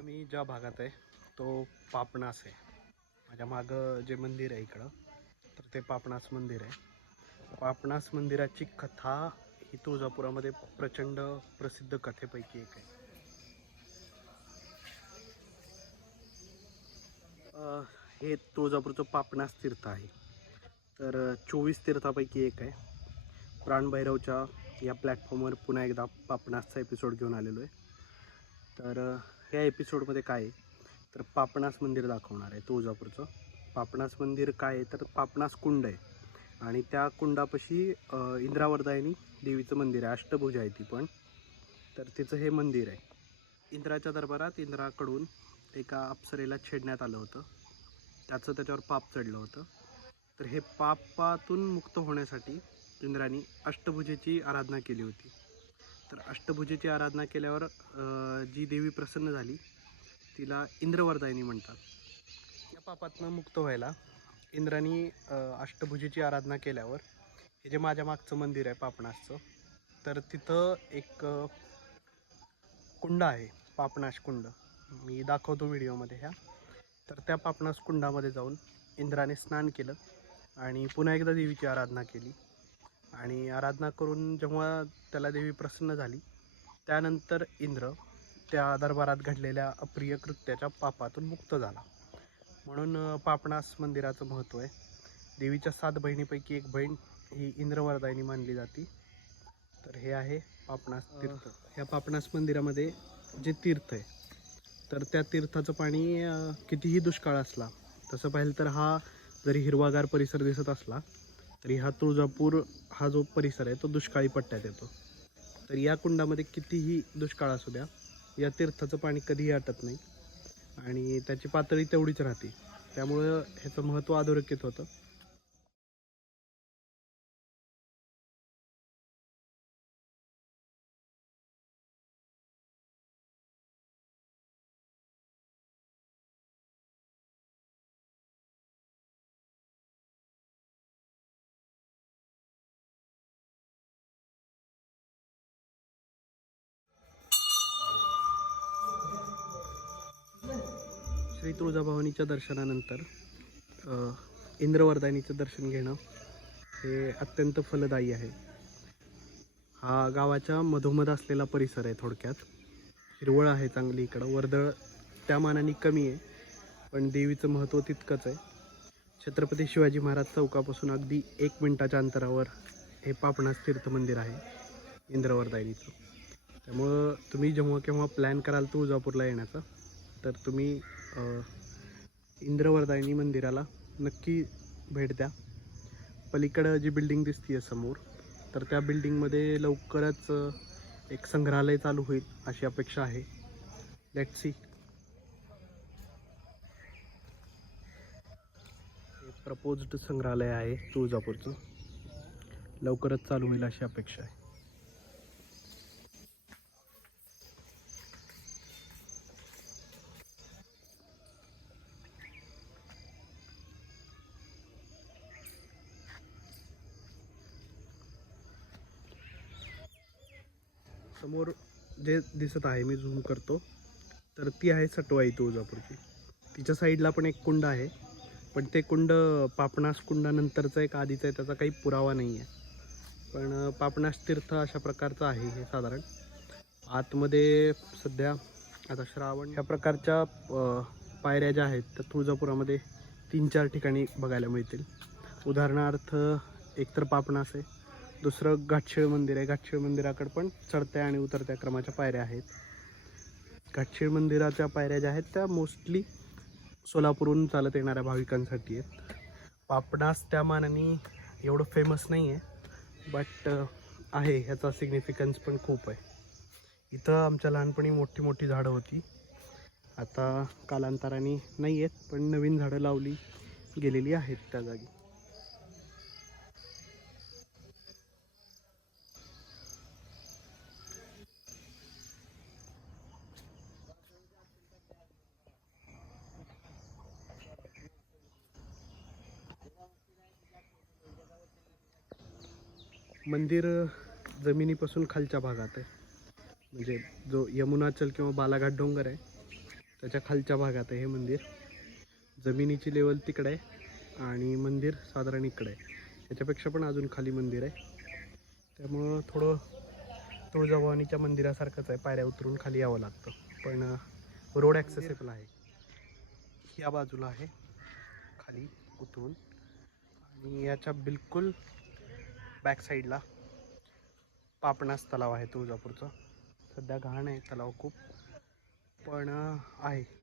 सध्या मी ज्या भागात आहे तो पापणास आहे. माझ्या मागं जे मंदिर आहे इकडं तर ते पापणास मंदिर आहे. पापणास मंदिराची कथा ही तुळजापुरामध्ये प्रचंड प्रसिद्ध कथेपैकी एक आहे. हे तुळजापूरचं पापणास तीर्थ आहे. तर चोवीस तीर्थापैकी एक आहे. प्राणभैरवच्या या प्लॅटफॉर्मवर पुन्हा एकदा पापणासचा एपिसोड घेऊन आलेलो आहे. तर या एपिसोडमध्ये काय आहे? तर पापणास मंदिर दाखवणार आहे तुळजापूरचं. पापणास मंदिर काय आहे? तर पापणास कुंड आहे. आणि त्या कुंडापाशी इंद्रावरदायनी देवीचं मंदिर आहे अष्टभुजा आहे ती पण. तर तिचं हे मंदिर आहे. इंद्राच्या दरबारात इंद्राकडून एका अप्सरेला छेडण्यात आलं होतं. त्याचं त्याच्यावर पाप चढलं होतं. तर हे पापातून मुक्त होण्यासाठी इंद्राने अष्टभुजेची आराधना केली होती. तर अष्टभुजेची आराधना केल्यावर जी देवी प्रसन्न झाली तिला इंद्रवरदायनी म्हणतात. या पापातनं मुक्त व्हायला इंद्रानी अष्टभुजेची आराधना केल्यावर हे जे माझ्या मागचं मंदिर आहे पापणासचं तर तिथं एक कुंड आहे पापणाश कुंड. मी दाखवतो व्हिडिओमध्ये ह्या. तर त्या पापणास कुंडामध्ये जाऊन इंद्राने स्नान केलं आणि पुन्हा एकदा देवीची आराधना केली. आणि आराधना करून जेव्हा त्याला देवी प्रसन्न झाली त्यानंतर इंद्र त्या दरबारात घडलेल्या अप्रिय कृत्याच्या पापातून मुक्त झाला. म्हणून पापणास मंदिराचं महत्त्व आहे. देवीच्या सात बहिणीपैकी एक बहीण ही इंद्रवरदायनी मानली जाते. तर हे आहे पापणास तीर्थ. ह्या पापणास मंदिरामध्ये जे तीर्थ आहे तर त्या तीर्थाचं पाणी कितीही दुष्काळ असला तसं पाहिलं तर हा जरी हिरवागार परिसर दिसत असला तरी हा तुळजापूर हा जो परिसर आहे तो दुष्काळी पट्ट्यात येतो. तर या कुंडामध्ये कितीही दुष्काळ असू द्या या तीर्थाचं पाणी कधीही आटत नाही. आणि त्याची पातळी तेवढीच राहते. त्यामुळं ह्याचं महत्त्व अधोरेखित होतं. श्री तुळजाभवानीच्या दर्शनानंतर अ, इंद्रवरदानीचं दर्शन घेणं हे अत्यंत फलदायी आहे. हा गावाच्या मधोमध असलेला परिसर आहे थोडक्यात. हिरवळ आहे चांगली इकडं. वर्दळ त्या मानाने कमी आहे पण देवीचं महत्त्व तितकंच आहे. छत्रपती शिवाजी महाराज चौकापासून अगदी एक मिनटाच्या अंतरावर हे पापणास तीर्थ मंदिर आहे इंद्रवरदायनीचं त्यामुळं तुम्ही जेव्हा केव्हा प्लॅन कराल तुळजापूरला येण्याचा तर तुम्ही इंद्रवरदायनी मंदिराला नक्की भेट द्या. पलीकडं जी बिल्डिंग दिसते समोर तर त्या बिल्डिंगमध्ये लवकरच एक संग्रहालय चालू होईल अशी अपेक्षा आहे. लेट सी प्रपोज्ड संग्रहालय आहे तुळजापूरचं. लवकरच चालू होईल अशी अपेक्षा आहे. समोर जे दिसत आहे मी झूम करतो. तर ती आहे सटवाई तुळजापूरची. तिच्या साईडला पण एक कुंड आहे. पण ते कुंड पापणास कुंडानंतरचं एक आधीचं आहे त्याचा काही पुरावा नाही आहे. पण पापणास तीर्थ अशा प्रकारचं आहे हे साधारण. आतमध्ये सध्या आता श्रावण ह्या प्रकारच्या पायऱ्या ज्या आहेत त्या तुळजापुरामध्ये तीन चार ठिकाणी बघायला मिळतील. उदाहरणार्थ एकतर पापणास आहे. दुसरं घाटशिळ मंदिर आहे. घाटशिळ मंदिराकडे पण चढत्या आणि उतरत्या क्रमाच्या पायऱ्या आहेत. घाटशिळ मंदिराच्या पायऱ्या ज्या आहेत त्या मोस्टली सोलापूरहून चालत येणाऱ्या भाविकांसाठी आहेत. पापडास त्या मानाने एवढं फेमस नाही आहे बट आहे. ह्याचा सिग्निफिकन्स पण खूप आहे. इथं आमच्या लहानपणी मोठी मोठी झाडं होती. आता कालांतराने नाही आहेत पण नवीन झाडं लावली गेलेली आहेत त्या जागी. मंदिर जमिनीपासून खालच्या भागात आहे. म्हणजे जो यमुनाचल किंवा बालाघाट डोंगर आहे त्याच्या खालच्या भागात आहे हे मंदिर. जमिनीची लेवल तिकडे आहे आणि मंदिर साधारण इकडे आहे. याच्यापेक्षा पण अजून खाली मंदिर आहे. त्यामुळं थोडं तुळजाभवानीच्या मंदिरासारखंच आहे. पायऱ्या उतरून खाली यावं लागतं. पण रोड ॲक्सेसेबल आहे. या बाजूला आहे. खाली उतरून. आणि याच्या बिलकुल बॅक साईडला पापणास तलाव आहे तुळजापूरचा. सध्या घाण आहे तलाव खूप पण आहे.